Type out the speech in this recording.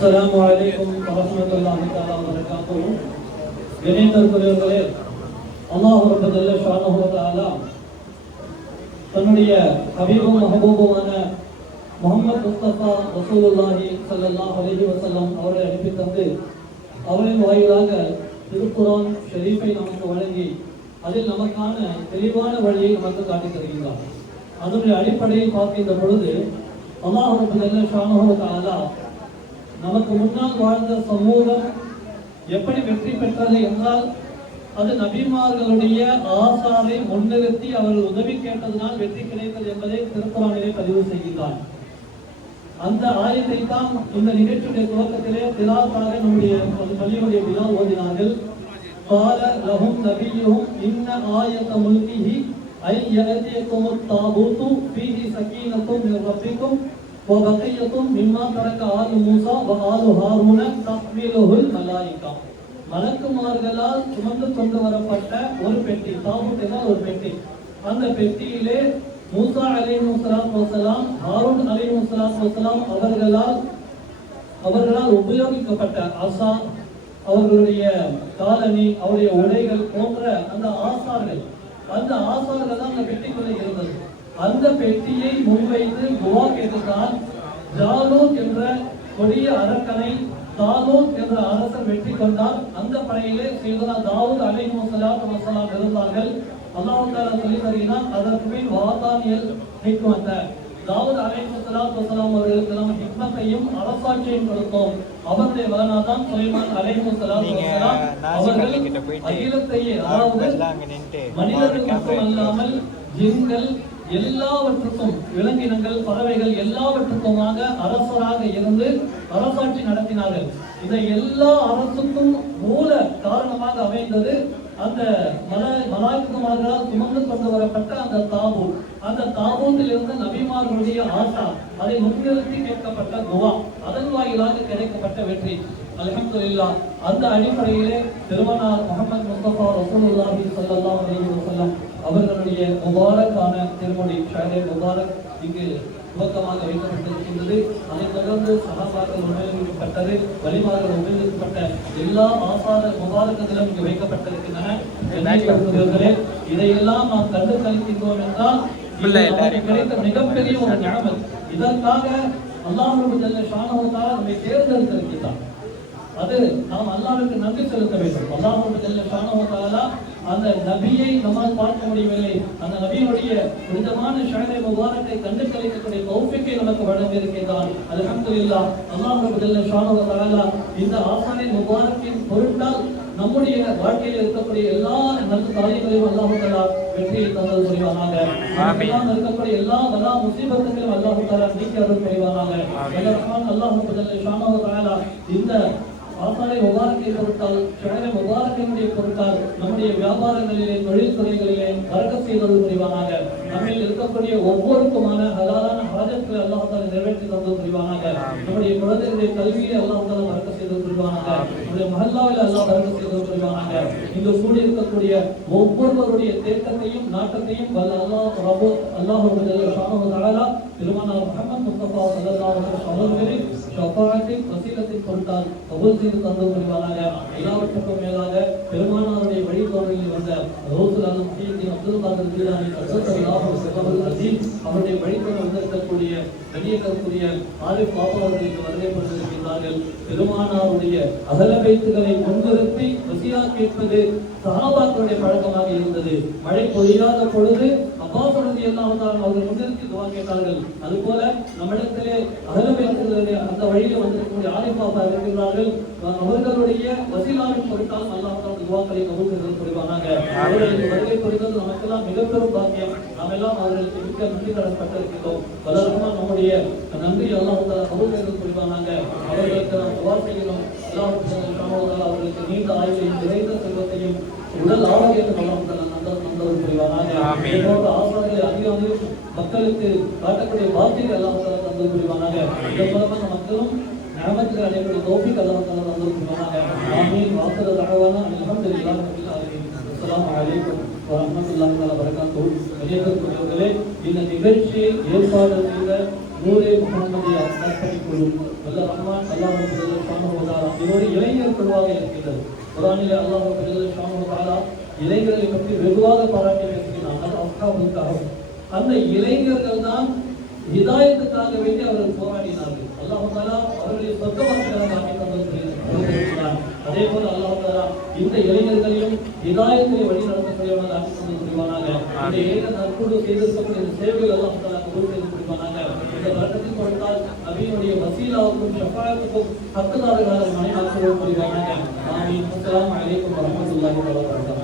அஸ்ஸலாமு அலைக்கும் வரஹ்மத்துல்லாஹி தஆலா வபரகாத்துஹு. கணிதத்திற்குரியவர்களே, அல்லாஹ் ரப்பல் ஜல்ல ஷானஹு வ தஆலா தன்னுடைய ஹபீபும் மஹபூபுமான முஹம்மது முஸ்தபா ரசூலுல்லாஹி ஸல்லல்லாஹு அலைஹி வஸல்லம் அவரை அனுப்பி தந்து அவரின் வாயிலாக திருக்குர்ஆன் ஷரீஃபை நமக்கு வழங்கி அதில் நமக்கான தெளிவான வழியை நமக்கு காட்டித் தருகிறார். அதனுடைய அடிப்படையில் பார்க்கின்ற பொழுது அல்லாஹ் ரப்பல் ஜல்ல ஷானஹு வ தஆலா நமக்கு முன்னால் வாழ்ந்த சமூகம் எப்படி வெற்றி பெற்றது என்றால் அது நபிமார்களுடைய ஆசாரை முன்னிறுத்தி அவர்கள் உதவி கேட்டதனால் வெற்றி கிடைத்தது என்பதை திருக்குர்ஆனிலே பதிவு செய்கிறார். அந்த ஆயத்தை தான் இந்த நிகழ்ச்சியுடைய துவக்கத்திலே திலாவாக நம்முடைய பள்ளியுடைய விழா ஓதினார்கள். قال لهم نبيهم إن آية ملكه أن يأتيكم الطابوت فيه سكينة من ربكم وبقية مما ترك آل موسى وآل هارون تحمله الملائكة. மலக்குமார்களால் சுமந்து கொண்டு வரப்பட்ட ஒரு பெட்டி, தாபூத் என்ற ஒரு பெட்டி. அந்த பெட்டியிலே மூசா அலைஹிஸ்ஸலாத்து வஸலாம், ஹாரூன் அலைஹிஸ்ஸலாத்து வஸலாம் அவர்களால் உபயோகிக்கப்பட்ட அசா, அவர்களுடைய காலணி, அவருடைய உடைகள் போன்ற அந்த ஆசார்கள் தான் அந்த பெட்டிக்குள்ளே இருந்தது. அந்த பெட்டியை முன்வைத்து துஆ கேட்டுத்தான் ஜாலூத் என்ற கொடிய அரக்கனை தாலூத் என்ற அரசர் வெற்றி கொண்டார். அந்த படையிலே சையதுனா தாவூத் அலைஹிஸ்ஸலாத்து வஸலாம் இருந்தார்கள். அல்லாஹ் தஆலா சொல்லி தருகிறான், அதற்கு பின் வாதானியல் ஹிக்மத, தாவூத் அலைஹிஸ்ஸலாத்து வஸலாம் அவர்களுக்கு நாம் ஹிக்மத்தையும் அரசாட்சியையும் கொடுத்தோம். அவருடைய மகனாதான் சுலைமான் அலைஹிஸ்ஸலாத்து வஸலாம் அவர்கள் அகிலத்தையே, அதாவது மனிதர்கள் மட்டுமல்லாமல் ஜின்கள் எல்லாவற்றுக்கும், விலங்கினங்கள், பறவைகள் எல்லாவற்றுக்குமாக அரசராக இருந்து அரசாட்சி நடத்தினார்கள். இந்த எல்லா அரசுக்கும் மூல காரணமாக அமைந்தது அந்த மலாய்க்குமார்களால் சுமந்து கொண்டு வரப்பட்ட அந்த தாபூத். அந்த தாபூத்தில் இருந்து நபிமார்களுடைய ஆசா, அதை முன்னிறுத்தி கேட்கப்பட்ட துஆ, அதன் வாயிலாக கிடைக்கப்பட்ட வெற்றி. அல்ஹம்துலில்லாஹ். அந்த அடிப்படையிலே திருமணார் முஹம்மது முஸ்தபா ரசூலுல்லாஹி ஸல்லல்லாஹு அலைஹி வஸல்லம் அவர்களுடைய முபாரக்கான திருமணி ஷஹரே முபாரக் இங்கு துவக்கமாக வைக்கப்பட்டிருக்கின்றது. அதைத் தொடர்ந்து சஹாபாக்கள் உபயோகிக்கப்பட்டது, வலிமார்கள் உபயோகிக்கப்பட்ட எல்லா ஆசார முபாரக்கங்களும் இங்கு வைக்கப்பட்டிருக்கின்றன. இதையெல்லாம் நாம் கண்டு கழிக்கின்றோம் என்றால் கிடைத்த மிகப்பெரிய ஒரு நிஅமத். இதற்காக அல்லாஹ் ஜல்ல ஷானஹு வ தஆலா நம்மை தேர்ந்தெடுத்திருக்கிறார். அது நாம் அல்லாஹ்வுக்கு நன்றி செலுத்த வேண்டும். அல்லாஹ் ஜல்ல ஷானஹு வ தஆலா அந்த நபியை நம்மால் பார்க்க முடியவில்லை, அந்த நபியுடைய புனிதமான ஷஹரே முபாரக்கை கண்டு கழிக்கக்கூடிய தௌஃபீக்கை நமக்கு வழங்கியிருக்கிறார். அல்ஹம்துலில்லாஹ். அல்லாஹ் ஜல்ல ஷானஹு வ தஆலா இந்த ஆசானை முபாரக்கின் பொருட்டால் நம்முடைய வாழ்க்கையில் இருக்கக்கூடிய எல்லா நல்ல காரியங்களையும் அல்லாஹ் தஆலா வெற்றியை தந்தல் புரிவானாக. ஆமீன். இருக்கக்கூடிய எல்லா வலா முசீபத்துகளையும் அல்லாஹ் தஆலா நீக்கி அருள் புரிவானாக. அல்லாஹ் ஜல்ல ஷானஹு வ தஆலா இந்த ஆசானை முபாரக்கை பொருட்டால், ஷஹரே முபாரக்கினுடைய பொருட்டால் நம்முடைய வியாபாரங்களிலே, தொழில் துறைகளிலே பரக்கத் செய்தல் புரிவானாக. நம்மில் இருக்கக்கூடிய ஒவ்வொருக்குமான ஹலாலான ஹாஜத்களை அல்லாஹ் தஆலா நிறைவேற்றி தந்தல் புரிவானாக. நம்முடைய குழந்தைகளுடைய கல்வியை அல்லாஹ் தஆலா பரக்கத் செய்தல் புரிவானாக. நம்முடைய மஹல்லாவில் அல்லாஹ் பரக்கத் செய்தல் புரிவானாக. இங்கு கூடி இருக்கக்கூடிய ஒவ்வொருவருடைய தேட்டத்தையும் நாட்டத்தையும் அல்லாஹ் ஜல்ல ஷானஹு வ தஆலா திருமணார் முஹம்மது முஸ்தபா ஸல்லல்லாஹு அலைஹி வஸல்லம் அவர்களின் ஷஃபாஅத்தின் வஸீலத்தின் பொருட்டால் கபூல் செய்து தந்தல் புரிவானாக. எல்லாவற்றுக்கும் மேலாக பெருமானாருடைய வழித்தோன்றலில் வந்த ரசூல் அல்லாஹ் முஹம்மது அப்துல் காதர் ஜீலானி ஸல்லல்லாஹு அலைஹி வஸல்லம் அவருடைய வழித்தோன்றல் வந்திருக்கக்கூடிய கண்ணியத்திற்குரிய ஆரிஃப் பாபா அவர்களுக்கு வரவேற்பட்டிருக்கிறார்கள். பெருமானாருடைய அகல பைத்துகளை முன்னிறுத்தி வசியா கேட்பது சஹாபாக்களுடைய பழக்கமாக இருந்தது. மழை பொழியாத பொழுது அப்பாஸ் ரலியல்லாஹு தஆலா அவர்கள் முன்னிறுத்தி துஆ கேட்டார்கள். அதுபோல நம்மிடத்திலே அகல பைத்துகளுடைய அந்த வழியில் வந்திருக்கக்கூடிய ஆரிஃப் பாபா இருக்கிறார்கள். அவர்களுடைய வசீலாவின் பொருட்டால் அல்லாஹ் தஆலா துஆக்களை கபூல் செய்து புரிவானாக. அவர்களுடைய வருகை பொறுத்தது நமக்கெல்லாம் மிகப்பெரும் பாக்கியம். நாம் எல்லாம் அவர்களுக்கு மிக்க நன்றி கடன்பட்டிருக்கிறோம். வல்லரஹ்மான் நம்முடைய நன்றி அல்லாஹ் தஆலா கபூல் செய்து புரிவானாக. அவர்களுக்கு நாம் துஆ செய்கிறோம். அல்லாஹ் சுப்ஹானஹு வ தஆலா அவர்களுக்கு நீண்ட ஆயுளையும் நிறைந்த செல்வத்தையும் உடல் ஆரோக்கியத்தை அல்லாஹ் தஆலா நந்தல் புரிவானாக. இதோட ஆசாரிகளை அதிகம் மக்களுக்கு காட்டக்கூடிய பாக்கியத்தை அல்லாஹ் தஆலா தந்தல் புரிவானாக. இதன் மூலமாக மக்களும் நிஅமத்துகளை அடையக்கூடிய தௌஃபீக் அல்லாஹ் தஆலா தந்தல் புரிவானாக. ஆமீன். வாஸிர தஅவானா அல்ஹம்துலில்லாஹி ரப்பில் ஆலமீன். அஸ்ஸலாமு அலைக்கும் வரஹ்மத்துல்லாஹி வபரகாத்துஹு. கண்ணியத்திற்குரியவர்களே, இந்த நிகழ்ச்சியை ஏற்பாடு செய்த நூரே முஹம்மதியா நற்பணிக்குழு வல்ல ரஹ்மான் அல்லாஹ் சுப்ஹானஹு வ தஆலா இது ஒரு இளைஞர் குழுவாக இருக்கின்றது. குர்ஆனிலே அல்லாஹ் சுப்ஹானஹு வ தஆலா இளைஞர்களை பற்றி வெகுவாக பாராட்டி பேசுகிறான். அது அஸ்ஹாபுல் கஹஃப். அந்த இளைஞர்கள் தான் ஹிதாயத்துக்காக வேண்டி அவர்கள் போராடினார்கள். அல்லாஹ் தஆலா அவர்களை சொர்க்கவாசிகளாக ஆக்கி தந்திருக்கிறார். அதே போல அல்லாஹ் தஆலா இந்த இளைஞர்களையும் ஹிதாயத்தை வழி நடத்தக்கூடியவர்கள் ஆக்கி தந்திருக்கிறானாக. இந்த ஏக நற்குழு செய்திருக்கக்கூடிய சேவைகள் அல்லாஹ் தஆலா கபூல் செய்திருக்கிறானாக. இந்த வரக்கத்தின் பொருட்டால் நபியினுடைய வசீலாவுக்கும் ஷஃபாஅத்துக்கும் ஹக்குதாரர்களாக மனைவி ஆக்கிரமிக்கிறானாக. ஆமீன். அஸ்ஸலாமு அலைக்கும் வரஹ்மத்துல்லாஹி வ பரகாத்துஹு.